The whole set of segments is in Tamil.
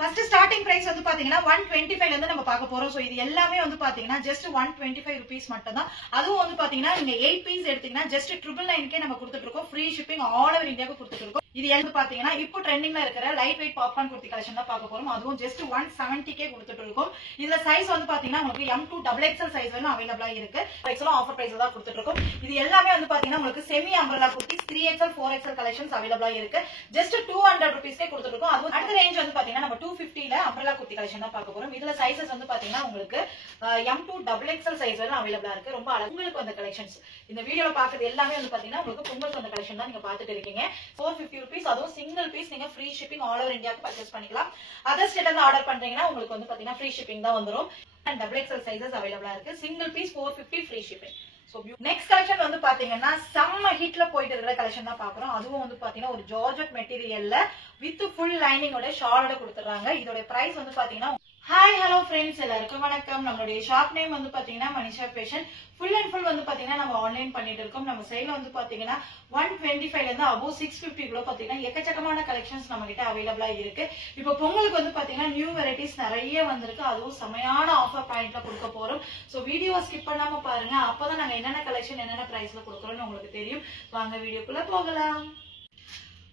First starting price வந்து பாத்தீங்கன்னா 125 ல இருந்து நம்ம பார்க்க போறோம். சோ இது எல்லாமே வந்து பாத்தீங்கன்னா just 125 rupees மட்டும் தான். அதுவும் வந்து பாத்தீங்கன்னா நீங்க 8 பீஸ் எடுத்தீங்கன்னா just 999 கே நம்ம கொடுத்துட்டு இருக்கோம். ஃப்ரீ ஷிப்பிங் ஆல் ஓவர் இந்தியாவுக்கு கொடுத்துட்டு இருக்கோம். இது எல்லாம் பாத்தீங்கன்னா இப்போ ட்ரெண்டிங்ல இருக்கிற light weight popcorn kurti collection தான் பார்க்க போறோம். அதுவும் just 170 கே கொடுத்துட்டு இருக்கோம். இதுல சைஸ் வந்து பாத்தீங்கன்னா உங்களுக்கு M2 XXL சைஸ் வரைக்கும் அவேலபிளா இருக்கு. சைஸ்ல ஆஃபர் பிரைஸ்ல தான் கொடுத்துட்டு இருக்கோம். இது எல்லாமே வந்து பாத்தீங்கன்னா உங்களுக்கு semi umbrella kurti 3XL 4XL collections அவேலபிளா இருக்கு. just 200 rupees கே கொடுத்துட்டு இருக்கோம். அதுவும் அடுத்த ரேஞ்ச் வந்து பாத்தீங்கன்னா நம்ம 250 ல அம்ப்ரெல்லா குர்த்தி கலெக்ஷன் தான் பார்க்க போறோம். இதுல சைஸஸ் வந்து பாத்தீங்கன்னா உங்களுக்கு M2 XXL சைஸ் வரைக்கும் அவேலபிளா இருக்கு. ரொம்ப அழகா உங்களுக்கு அந்த கலெக்ஷன்ஸ் இந்த வீடியோல பாக்குறது எல்லாமே வந்து பாத்தீங்கன்னா உங்களுக்கு பொங்கல் அந்த கலெக்ஷன் தான் நீங்க பாத்துட்டு இருக்கீங்க. 450 rupees அதுவும் சிங்கிள் பீஸ் நீங்க ஃப்ரீ ஷிப்பிங் ஆல் ஓவர் இந்தியாவுக்கு பர்ச்சேஸ் பண்ணிக்கலாம். அதர் ஸ்டேட்ல இருந்து ஆர்டர் பண்றீங்கன்னா உங்களுக்கு வந்து பாத்தீங்கன்னா ஃப்ரீ ஷிப்பிங் தான் வந்துரும். and XXL சைஸஸ் அவேலபிளா இருக்கு. Single piece 450 free shipping. So next collection வந்து பாத்தீங்கன்னா செம்ம ஹிட்ல போயிட்டு இருக்கிற கலெக்ஷன் தான் பாக்குறோம். அதுவும் வந்து பாத்தீங்கன்னா ஒரு ஜார்ஜெட் மெட்டீரியல்ல வித் ஃபுல் லைனிங்கோட ஷாலோட கொடுத்துறாங்க. இதோட பிரைஸ் வந்து பாத்தீங்கன்னா ஹாய் ஹலோ ஃப்ரெண்ட்ஸ் எல்லாருக்கும் வணக்கம். நம்மளுடைய ஷாப் நேம் வந்து பாத்தீங்கன்னா Manisha fashion. Full and full வந்து பாத்தீங்கன்னா நம்ம ஆன்லைன் பண்ணிட்டு இருக்கோம். நம்ம சைட்ல வந்து பாத்தீங்கன்னா 125 ல இருந்து above 650 குள்ள பாத்தீங்கன்னா எக்கச்சக்கமான கலெக்ஷன்ஸ் நம்ம கிட்ட அவைலபிளா இருக்கு. இப்போ பொங்கலுக்கு வந்து பாத்தீங்கன்னா நியூ வெரைட்டிஸ் நிறைய வந்திருக்கு. அதுவும் செமையான ஆஃபர் பாயிண்ட்ல கொடுக்க போறோம். சோ வீடியோ ஸ்கிப் பண்ணாம பாருங்க. அப்பதான் நாங்க என்னென்ன கலெக்ஷன் என்னென்ன பிரைஸ்ல கொடுக்கறோம்னு உங்களுக்கு தெரியும். வாங்க வீடியோக்குள்ள போகலாம்.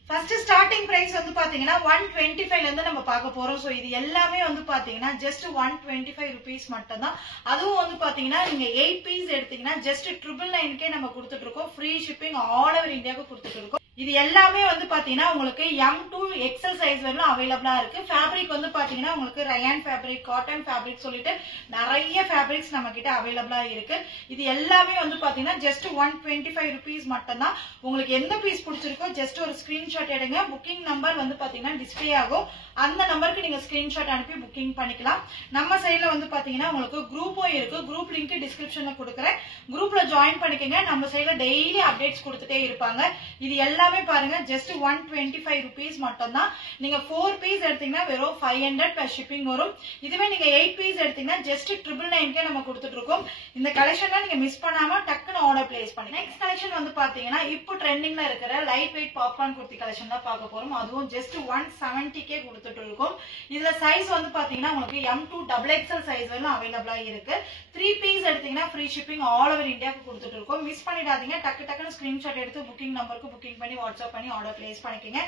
First starting price வந்து பாத்தீங்கன்னா 125 ல இருந்து நம்ம பார்க்க போறோம். சோ இது எல்லாமே வந்து பாத்தீங்கன்னா just 125 rupees மட்டும் தான். அதுவும் வந்து பாத்தீங்கன்னா நீங்க 8 பீஸ் எடுத்தீங்கன்னா just 999 கே நம்ம கொடுத்துட்டு இருக்கோம். ஃப்ரீ ஷிப்பிங் ஆல் ஓவர் இந்தியாவுக்கு கொடுத்துட்டு இருக்கோம். இது எல்லாமே வந்து பாத்தீங்கன்னா உங்களுக்கு M2 XL சைஸ் வரைக்கும் அவைலபிளா இருக்கு. ஃபேப்ரிக் வந்து பாத்தீங்கன்னா உங்களுக்கு ரயான் ஃபேப்ரிக், காட்டன் ஃபேப்ரிக் சொல்லிட்டு நிறைய ஃபேப்ரிக்ஸ் நம்ம கிட்ட அவைலபிளா இருக்கு. இது எல்லாமே வந்து பாத்தீங்கன்னா just 125 rupees மட்டும் தான். உங்களுக்கு எந்த பீஸ் பிடிச்சிருக்கோ ஜஸ்ட் ஒரு ஸ்கிரீன்ஷாட் எடுங்க. புக்கிங் நம்பர் வந்து பாத்தீங்கன்னா டிஸ்ப்ளே ஆகும். அந்த நம்பருக்கு நீங்க ஸ்கிரீன்ஷாட் அனுப்பி புக்கிங் பண்ணிக்கலாம். நம்ம சைடுல வந்து பாத்தீங்கன்னா உங்களுக்கு குரூப்பும் இருக்கு. குரூப் லிங்க் டிஸ்கிரிப்ஷன்ல கொடுக்குறேன். குரூப்ல ஜாயின் பண்ணிக்கங்க. நம்ம சைடுல டெய்லி அப்டேட்ஸ் கொடுத்துட்டே இருப்பாங்க. இது எல்லாமே பாருங்க just 125 rupees மட்டும் தான். நீங்க 4 பீஸ் எடுத்தீங்கன்னா வெறும் 500 plus ஷிப்பிங் வரும். இதுவே நீங்க 8 பீஸ் எடுத்தீங்கன்னா just 999 கே நம்ம கொடுத்துட்டு இருக்கோம். இந்த கலெக்ஷன்ல நீங்க மிஸ் பண்ணாம டக்குன்னு ஆர்டர் பிளேஸ் பண்ணுங்க. நெக்ஸ்ட் கலெக்ஷன் வந்து பாத்தீங்கன்னா இப்போ ட்ரெண்டிங்ல இருக்கிற light weight popcorn kurti collection தான் பார்க்க போறோம். அதுவும் just 170 கே கொடுத்துட்டு இருக்கோம். இதுல சைஸ் வந்து பாத்தீங்கன்னா உங்களுக்கு M2 XXL சைஸ் வரைக்கும் அவைலபிளா இருக்கு. 3 பீஸ் எடுத்தீங்கன்னா ஃப்ரீ ஷிப்பிங் ஆல் ஓவர் இந்தியாவுக்கு கொடுத்துட்டு இருக்கோம். மிஸ் பண்ணிடாதீங்க. டக்குன்னு ஸ்கிரீன்ஷாட் எடுத்து புக்கிங் நம்பருக்கு புக்கிங் பண்ணி வாட்ஸ்அப் பண்ணி ஆர்டர் பிளேஸ் பண்ணிக்கங்க.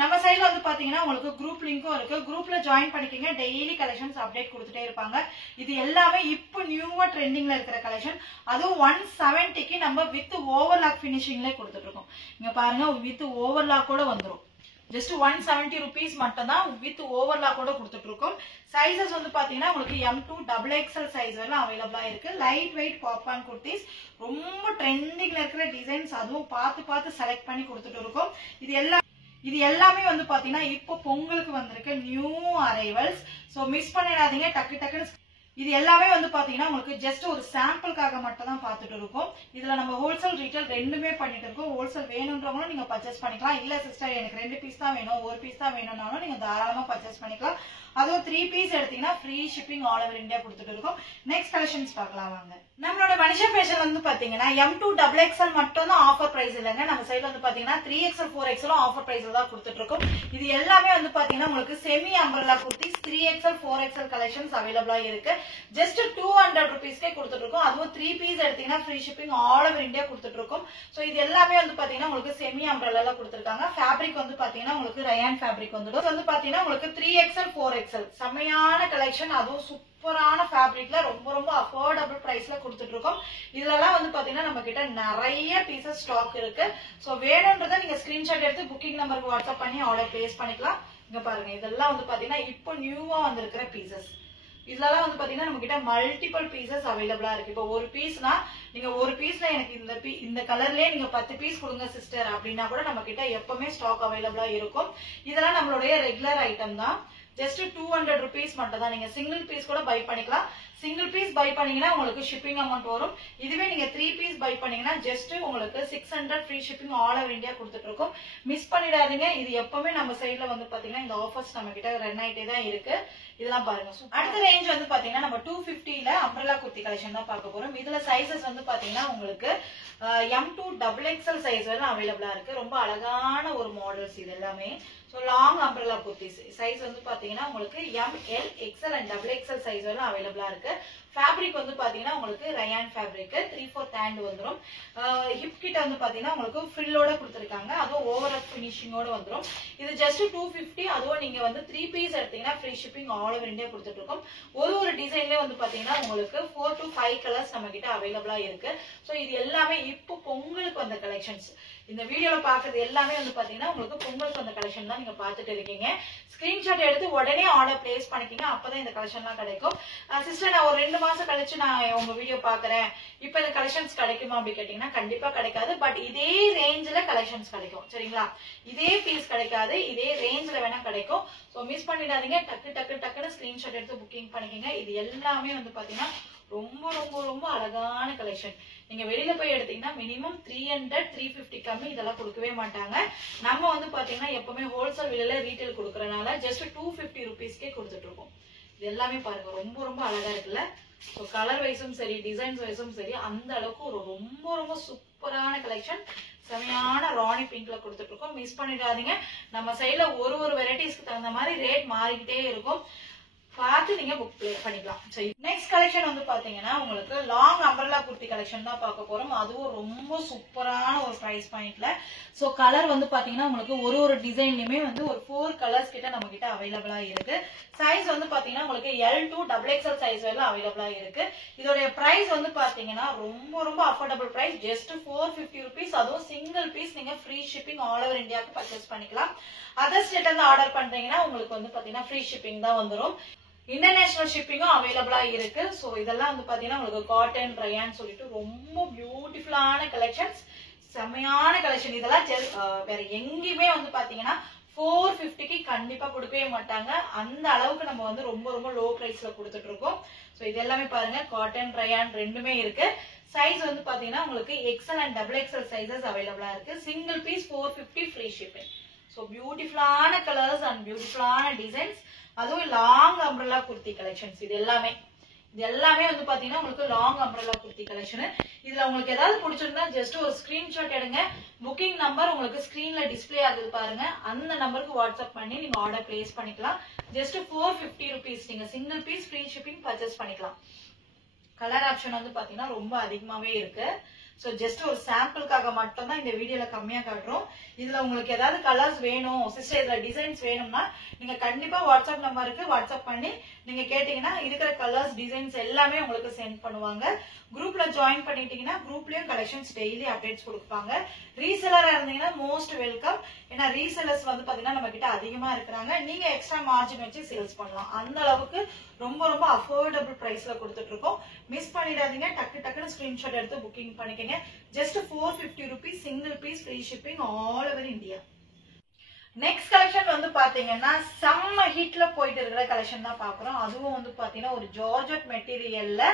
நம்ம சைடுல வந்து பாத்தீங்கன்னா உங்களுக்கு குரூப் லிங்க்கும் இருக்கு. குரூப்ல ஜாயின் பண்ணிக்கங்க. டெய்லி கலெக்ஷன்ஸ் அப்டேட் கொடுத்துட்டே இருப்பாங்க. இது எல்லாமே இப்போ நியூவா ட்ரெண்டிங்ல இருக்கிற கலெக்ஷன். அதுவும் 170 க்கு நம்ம வித் ஓவர்லாக் பினிஷிங்ல கொடுத்துட்டு இருக்கோம். இங்க பாருங்க வித் ஓவர்லாக் கூட வந்துரும். just 170 rupees மட்டும் தான் வித் ஓவர்லாக் கூட கொடுத்துட்டு இருக்கோம். சைஸஸ் வந்து பாத்தீங்கன்னா உங்களுக்கு M2 XXL சைஸ் வரைக்கும் அவைலபிளா இருக்கு. லைட் வெயிட் பாப்கார்ன் குர்த்திஸ் ரொம்ப ட்ரெண்டிங்ல இருக்கிற டிசைன்ஸ் அதுவும் பார்த்து செலக்ட் பண்ணி கொடுத்துட்டு இருக்கோம். இது எல்லாமே வந்து பாத்தீங்கன்னா இப்போ பொங்கலுக்கு வந்திருக்க நியூ அரைவல்ஸ். சோ மிஸ் பண்ணிடாதீங்க. டக்குன்னு இது எல்லாமே வந்து பாத்தீங்கன்னா உங்களுக்கு ஜஸ்ட் ஒரு சாம்பிளுக்காக மட்டும் தான் பாத்துட்டு இருக்கோம். இதுல நம்ம ஹோல்சேல் ரீட்டைல் ரெண்டுமே பண்ணிட்டு இருக்கோம். ஹோல்சேல் வேணும்ன்றவங்களும் நீங்க பர்ச்சேஸ் பண்ணிக்கலாம். இல்ல சிஸ்டர் எனக்கு 2 பீஸ் தான் வேணும், 1 பீஸ் தான் வேணும்னாலும் நீங்க தாராளமா பர்ச்சேஸ் பண்ணிக்கலாம். அதுவும் 3 பீஸ் எடுத்தீங்கன்னா free shipping all over India கொடுத்துட்டு இருக்கோம். நெக்ஸ்ட் கலெக்ஷன்ஸ் பார்க்கலாம் வாங்க. நம்மளோட மனிஷா ஃபேஷன் வந்து பாத்தீங்கன்னா M2 XXL மட்டும் தான் ஆஃபர் பிரைஸ் இல்லங்க. நம்ம சைடுல வந்து பாத்தீங்கன்னா 3XL 4XL ஆஃபர் பிரைஸ்ல தான் கொடுத்துட்டு இருக்கோம். இது எல்லாமே வந்து பாத்தீங்கன்னா உங்களுக்கு semi umbrella kurtis 3XL 4XL collections அவைலபிளா இருக்கு. just 200 rupees கே கொடுத்துட்டு இருக்கோம். அதுவும் 3 பீஸ் எடுத்தீங்கன்னா free shipping all over India கொடுத்துட்டு இருக்கோம். சோ இது எல்லாமே வந்து பாத்தீங்கன்னா உங்களுக்கு செமி அம்ப்ரெல்லால கொடுத்திருக்காங்க. ஃபேப்ரிக் வந்து பாத்தீங்கன்னா உங்களுக்கு ரயான் ஃபேப்ரிக் வந்துடும். வந்து பாத்தீங்கன்னா உங்களுக்கு 3XL 4XL செமையான கலெக்ஷன். அதுவும் சூப்பரான ஃபேப்ரிக்ல ரொம்ப அஃபோர்டபிள் பிரைஸ்ல கொடுத்துட்டு இருக்கோம். இதுலலாம் வந்து பாத்தீங்கன்னா நம்ம கிட்ட நிறைய பீசஸ் ஸ்டாக் இருக்கு. சோ வேணும்ன்றத நீங்க ஸ்கிரீன்ஷாட் எடுத்து புக்கிங் நம்பருக்கு வாட்ஸ்அப் பண்ணி ஆர்டர் பிளேஸ் பண்ணிக்கலாம். இங்க பாருங்க இதெல்லாம் வந்து பாத்தீங்கன்னா இப்போ நியூவா வந்திருக்கிற பீசஸ். இதெல்லாம் வந்து பாத்தீங்கன்னா நம்ம கிட்ட மல்டிபிள் பீசஸ் அவைலபிளா இருக்கு. இப்போ ஒரு பீஸ்னா நீங்க ஒரு பீஸ்ல எனக்கு இந்த கலர்லயே நீங்க 10 பீஸ் கொடுங்க சிஸ்டர் அப்படின்னா கூட நம்ம கிட்ட எப்பவுமே ஸ்டாக் அவைலபிளா இருக்கும். இதெல்லாம் நம்மளுடைய ரெகுலர் ஐட்டம் தான். just 200 rupees மட்டும் தான். நீங்க சிங்கிள் பீஸ் கூட பை பண்ணிக்கலாம். சிங்கிள் பீஸ் பை பண்ணீங்கன்னா உங்களுக்கு ஷிப்பிங் அமௌண்ட் வரும். இதுவே நீங்க 3 பீஸ் பை பண்ணீங்கன்னா ஜஸ்ட் உங்களுக்கு 600 free shipping all over India கொடுத்துட்டு இருக்கோம். மிஸ் பண்ணிடாதீங்க. இது எப்பவுமே நம்ம சைடுல வந்து பாத்தீங்கன்னா இந்த ஆஃபர்ஸ் நம்ம கிட்ட ரன் ஆயிட்டே தான் இருக்கு. இதெல்லாம் பாருங்க. அடுத்த ரேஞ்ச் வந்து பாத்தீங்கன்னா நம்ம 250 ல அம்ப்ரெல்லா குர்த்தி கலெக்ஷன் தான் பார்க்க போறோம். இதுல சைஸஸ் வந்து பாத்தீங்கன்னா உங்களுக்கு M2 XXL சைஸ் வரைக்கும் அவைலபிளா இருக்கு. ரொம்ப அழகான ஒரு மாடல்ஸ் இது எல்லாமே. ஸோ லாங் அம்பரலா குர்த்திஸ் சைஸ் வந்து பாத்தீங்கன்னா உங்களுக்கு ML XL and XXL size எல்லாம் அவைலபிளா இருக்கு. ஃபேப்ரிக் வந்து பாத்தீங்கன்னா உங்களுக்கு ரயான் ஃபேப்ரிக் 3/4 ஹேண்ட் வந்துடும். ஹிப் கிட்ட வந்து பாத்தீங்கன்னா உங்களுக்கு ஃப்ரில்லோட கொடுத்துருக்காங்க, அதுவும் ஓவர் அப் ஃபினிஷிங்கோட வந்துடும். இது ஜஸ்ட் 250. அதுவும் நீங்க வந்து 3 பீஸ் எடுத்தீங்கன்னா free shipping all over India கொடுத்துட்டு இருக்கோம். ஒரு டிசைன்ல வந்து பாத்தீங்கன்னா உங்களுக்கு 4 to 5 கலர்ஸ் நம்ம கிட்ட அவைலபிளா இருக்கு. ஸோ இது எல்லாமே இப்போ பொங்கலுக்கு வந்த கலெக்ஷன்ஸ். இந்த வீடியோல பாக்குறது எல்லாமே வந்து பாத்தீங்கன்னா உங்களுக்கு பொங்கலுக்கு வந்த கலெக்ஷன் தான் நீங்க பாத்துட்டு இருக்கீங்க. ஸ்கிரீன்ஷாட் எடுத்து உடனே ஆர்டர் பிளேஸ் பண்ணிக்கீங்க, அப்பதான் இந்த கலெக்ஷன்லாம் கிடைக்கும். சிஸ்டர் நான் ஒரு 2 மாசம் கழிச்சு நான் உங்க வீடியோ பாக்குறேன், இப்ப இந்த கலெக்ஷன்ஸ் கிடைக்குமா அப்படி கேட்டீங்கன்னா கண்டிப்பா கிடைக்காது. பட் இதே ரேஞ்சில கலெக்ஷன்ஸ் கிடைக்கும், சரிங்களா? இதே பீஸ் கிடைக்காது, இதே ரேஞ்சில வேணா கிடைக்கும். ஸோ மிஸ் பண்ணிடாதீங்க, டக்குன்னு ஸ்கிரீன்ஷாட் எடுத்து புக்கிங் பண்ணிக்கங்க. இது எல்லாமே வந்து பாத்தீங்கன்னா ரொம்ப ரொம்ப ரொம்ப அழகான கலெக்ஷன். நீங்க வெளியில போய் எடுத்தீங்கன்னா மினிமம் 300-350 கம்மி இதெல்லாம் கொடுக்கவே மாட்டாங்க. நம்ம வந்து பாத்தீங்கன்னா எப்பவுமே ஹோல்சேல் விலையில ரீட்டைல் கொடுக்கறதுனால ஜஸ்ட் 250 ருபீஸ்க்கே கொடுத்துட்டு இருக்கோம். இது எல்லாமே பாருங்க ரொம்ப ரொம்ப அழகா இருக்குல்ல. ஸோ கலர் வைஸும் சரி, டிசைன்ஸ் வைஸும் சரி, அந்த அளவுக்கு ஒரு ரொம்ப ரொம்ப சூப்பரான கலெக்ஷன். செமையான ராணி பிங்க்ல கொடுத்துட்டு இருக்கோம். மிஸ் பண்ணிடாதீங்க. நம்ம சைட்ல ஒரு வெரைட்டிஸ்க்கு தகுந்த மாதிரி ரேட் மாறிக்கிட்டே இருக்கும், பார்த்து நீங்க புக் பண்ணிக்கலாம். சரி, நெக்ஸ்ட் கலெக்ஷன் வந்து பாத்தீங்கன்னா உங்களுக்கு லாங் அம்பரலா குர்த்தி கலெக்ஷன் தான் பார்க்க போறோம். அதுவும் ரொம்ப சூப்பரான ஒரு பிரைஸ் பாயிண்ட்ல. சோ கலர் வந்து பாத்தீங்கன்னா உங்களுக்கு ஒரு டிசைன்லயுமே வந்து ஒரு 4 கலர்ஸ் கிட்ட நம்ம கிட்ட அவைலபிளா இருக்கு. சைஸ் வந்து பாத்தீங்கன்னா உங்களுக்கு L to XXL சைஸ் வரையில அவைலபிளா இருக்கு. இதோட பிரைஸ் வந்து பாத்தீங்கன்னா ரொம்ப ரொம்ப அஃபோர்டபுள் பிரைஸ், ஜஸ்ட் 450 ருபீஸ். அதுவும் சிங்கிள் பீஸ் நீங்க ஃப்ரீ ஷிப்பிங் ஆல் ஓவர் இந்தியாவுக்கு பர்ச்சேஸ் பண்ணிக்கலாம். அதர் ஸ்டேட்ல இருந்து ஆர்டர் பண்றீங்கன்னா உங்களுக்கு வந்து பாத்தீங்கன்னா ஃப்ரீ ஷிப்பிங் தான் வந்துடும். இன்டர்நேஷனல் ஷிப்பிங்கும் அவைலபிளா இருக்கு. சோ இதெல்லாம் வந்து பாத்தீங்கன்னா உங்களுக்கு காட்டன் ரயான் சொல்லிட்டு ரொம்ப பியூட்டிஃபுல்லான கலெக்ஷன்ஸ், செமையான கலெக்ஷன். இதெல்லாம் வேற எங்கேயுமே வந்து பாத்தீங்கன்னா 450க்கு கண்டிப்பா கொடுக்கவே மாட்டாங்க. அந்த அளவுக்கு நம்ம வந்து ரொம்ப ரொம்ப லோ பிரைஸ்ல கொடுத்துட்டு இருக்கோம். சோ இது எல்லாமே பாருங்க, காட்டன் ரயான் ரெண்டுமே இருக்கு. சைஸ் வந்து பாத்தீங்கன்னா உங்களுக்கு XL அண்ட் XXL சைசஸ் அவைலபிளா இருக்கு. Single piece 450 free shipping. So பியூட்டிஃபுல்லான கலர்ஸ் அண்ட் பியூட்டிஃபுல்லான டிசைன்ஸ், அதுவும் லாங் அம்பரலா குர்த்தி கலெக்ஷன்ஸ். இது எல்லாமே வந்து பாத்தீங்கன்னா உங்களுக்கு லாங் அம்பரலா குர்த்தி கலெக்ஷன். இதுல உங்களுக்கு ஏதாவது பிடிச்சிருந்தா ஜஸ்ட் ஒரு ஸ்கிரீன்ஷாட் எடுங்க. புக்கிங் நம்பர் உங்களுக்கு ஸ்கிரீன்ல டிஸ்பிளே ஆகுது பாருங்க, அந்த நம்பருக்கு வாட்ஸ்அப் பண்ணி நீங்க ஆர்டர் பிளேஸ் பண்ணிக்கலாம். ஜஸ்ட் 450 ருபீஸ் நீங்க single piece free shipping purchase பண்ணிக்கலாம். கலர் ஆப்ஷன் வந்து பாத்தீங்கன்னா ரொம்ப அதிகமாவே இருக்கு. சோ ஜஸ்ட் ஒரு சாம்பிளுக்காக மட்டும் தான் இந்த வீடியோல கம்மியா காட்டுறோம். இதுல உங்களுக்கு ஏதாவது கலர்ஸ் வேணும் சிஸ்டர், இதுல டிசைன்ஸ் வேணும்னா நீங்க கண்டிப்பா வாட்ஸ்அப் நம்பருக்கு வாட்ஸ்அப் பண்ணி நீங்க கேட்டீங்கன்னா இருக்கிற கலர்ஸ் டிசைன்ஸ் எல்லாமே உங்களுக்கு சென்ட் பண்ணுவாங்க. குரூப்ல ஜாயின் பண்ணிட்டீங்கன்னா குரூப்லயும் கலெக்ஷன்ஸ் டெய்லி அப்டேட்ஸ் கொடுப்பாங்க. ரீசெலரா இருந்தீங்கன்னா மோஸ்ட் வெல்கம். ஏன்னா ரீசெலர்ஸ் வந்து பாத்தீங்கன்னா நம்ம கிட்ட அதிகமா இருக்கிறாங்க. நீங்க எக்ஸ்ட்ரா மார்ஜின் வச்சு சேல்ஸ் பண்ணலாம். அந்த அளவுக்கு ரொம்ப ரொம்ப அஃபோர்டபுள் பிரைஸ்ல கொடுத்துட்டு இருக்கோம். மிஸ் பண்ணிடாதீங்க, டக்குன்னு ஸ்கிரீன்ஷாட் எடுத்து புக்கிங் பண்ணிக்கங்க. Just 450 rupees single piece free shipping all over India. Next collection வந்து பாத்தீங்கன்னா செம்ம ஹிட்ல போயிட்டு இருக்கிற கலெக்ஷன் தான் பாக்குறோம். அதுவும் வந்து பாத்தீங்கன்னா ஒரு ஜார்ஜெட் மெட்டீரியல்ல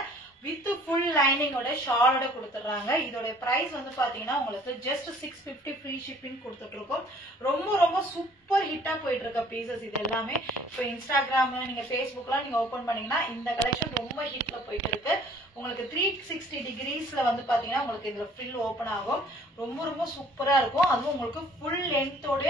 வித் ஃபுல் லைனிங்கோட ஷாலோட கொடுத்துறாங்க. இதோட பிரைஸ் வந்து பாத்தீங்கன்னா உங்களுக்கு ஜஸ்ட் 650 ஃப்ரீ ஷிப்பிங் கொடுத்துட்டு இருக்கோம். ரொம்ப ரொம்ப சூப்பர் ஹிட்டா போயிட்டு இருக்க பீசஸ் இது எல்லாமே. இப்போ இன்ஸ்டாகிராம் நீங்க ஃபேஸ்புக்லாம் நீங்க ஓபன் பண்ணீங்கன்னா இந்த கலெக்ஷன் ரொம்ப ஹிட்ல போயிட்டு இருக்கு. உங்களுக்கு 360 டிகிரிஸ்ல வந்து பாத்தீங்கன்னா உங்களுக்கு இதுல ஃபில் ஓபன் ஆகும். ரொம்ப ரொம்ப சூப்பரா இருக்கும். அதுவும் உங்களுக்கு ஃபுல் லென்த்தோட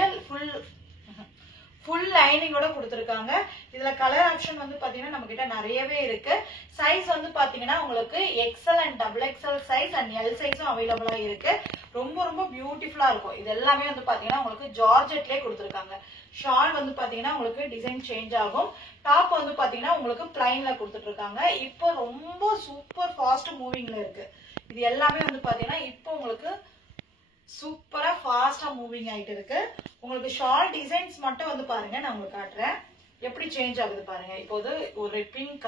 ஃபுல் லைனிங்கோட கொடுத்துருக்காங்க. இதுல கலர் ஆப்ஷன் வந்து பாத்தீங்கன்னா நம்ம கிட்ட நிறையவே இருக்கு. சைஸ் வந்து பாத்தீங்கன்னா உங்களுக்கு XL and XXL size and L சைஸும் அவைலபிளா இருக்கு. ரொம்ப ரொம்ப பியூட்டிஃபுல்லா இருக்கும். இது எல்லாமே வந்து பாத்தீங்கன்னா உங்களுக்கு ஜார்ஜெட்லயே கொடுத்துருக்காங்க. ஷால் வந்து பாத்தீங்கன்னா உங்களுக்கு டிசைன் சேஞ்ச் ஆகும். டாப் வந்து பாத்தீங்கன்னா உங்களுக்கு பிளைன்ல கொடுத்துட்டு இருக்காங்க. இப்போ ரொம்ப சூப்பர் ஃபாஸ்ட் மூவிங்ல இருக்கு. இது எல்லாமே வந்து பாத்தீங்கன்னா இப்போ உங்களுக்கு சூப்பரா ஃபாஸ்டா மூவிங் ஆயிட்டு இருக்கு. உங்களுக்கு ஷால் டிசைன்ஸ் மட்டும் வந்து பாருங்க, நான் உங்களுக்கு காட்டுறேன் எப்படி சேஞ்ச் ஆகுது பாருங்க. இப்போது ஒரு பிங்க்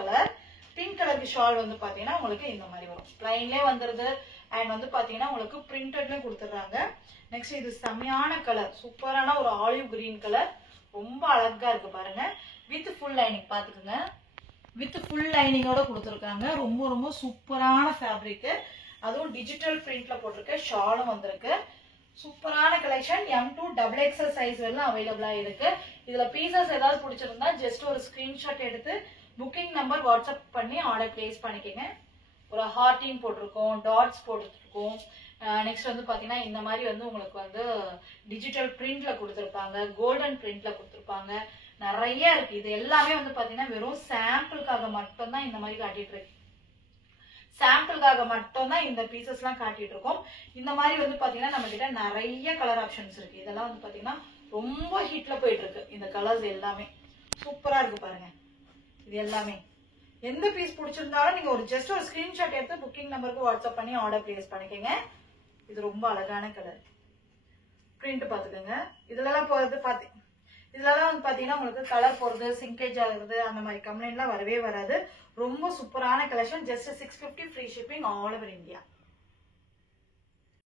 கலருக்கு ஷால் வந்து பாத்தீங்கன்னா உங்களுக்கு இந்த மாதிரி வரும், பிளைன்லயே வந்துருது. அண்ட் வந்து பாத்தீங்கன்னா உங்களுக்கு பிரிண்டட்லயும் கொடுத்துறாங்க. நெக்ஸ்ட் இது செமையான கலர், சூப்பரான ஒரு ஆலிவ் கிரீன் கலர், ரொம்ப அழகா இருக்கு பாருங்க. வித் ஃபுல் லைனிங் பாத்துக்கோங்க, வித் ஃபுல் லைனிங்கோட கொடுத்துருக்காங்க. ரொம்ப ரொம்ப சூப்பரான ஃபேப்ரிக், அதுவும் டிஜிட்டல் பிரிண்ட்ல போட்டிருக்க ஷாலும் வந்திருக்கு. சூப்பரான collection. M to XXL size எல்லாம் அவைலபிளா இருக்கு. இதுல பீசஸ் ஏதாவது பிடிச்சிருந்தா ஜஸ்ட் ஒரு ஸ்கிரீன்ஷாட் எடுத்து புக்கிங் நம்பர் வாட்ஸ்அப் பண்ணி ஆர்டர் பிளேஸ் பண்ணிக்கங்க. ஒரு ஹார்ட்டிங் போட்டிருக்கோம், டாட்ஸ் போட்டிருக்கோம். நெக்ஸ்ட் வந்து பாத்தீங்கன்னா இந்த மாதிரி வந்து உங்களுக்கு வந்து டிஜிட்டல் பிரிண்ட்ல கொடுத்துருப்பாங்க, கோல்டன் பிரிண்ட்ல கொடுத்துருப்பாங்க, நிறைய இருக்கு. இது எல்லாமே வந்து பாத்தீங்கன்னா வெறும் சாம்பிளுக்காக மட்டும்தான் இந்த மாதிரி காட்டிட்டு இருக்கு. சாம்பிளுக்காக மட்டும்தான் இந்த பீசஸ் எல்லாம் காட்டிட்டு இருக்கோம். இந்த மாதிரி வந்து பாத்தீங்கன்னா நம்ம கிட்ட நிறைய கலர் ஆப்ஷன்ஸ் இருக்கு. இதெல்லாம் வந்து பாத்தீங்கன்னா ரொம்ப ஹிட்ல போயிட்டு இருக்கு. இந்த கலர்ஸ் எல்லாமே சூப்பரா இருக்கு பாருங்க. இது எல்லாமே எந்த பீஸ் பிடிச்சிருந்தாலும் நீங்க ஒரு ஜஸ்ட் ஒரு ஸ்கிரீன்ஷாட் எடுத்து புக்கிங் நம்பருக்கு வாட்ஸ்அப் பண்ணி ஆர்டர் பிளேஸ் பண்ணிக்கங்க. இது ரொம்ப அழகான கலர். பிரிண்ட் பாத்துக்கோங்க. இதுலலாம் போறது இதுலலாம் வந்து பாத்தீங்கன்னா உங்களுக்கு கலர் போறது, சிங்கேஜ் ஆகுறது அந்த மாதிரி கம்ப்ளைண்ட்லாம் வரவே வராது. ரொம்ப சூப்பரான collection. Just 650 free shipping all over India.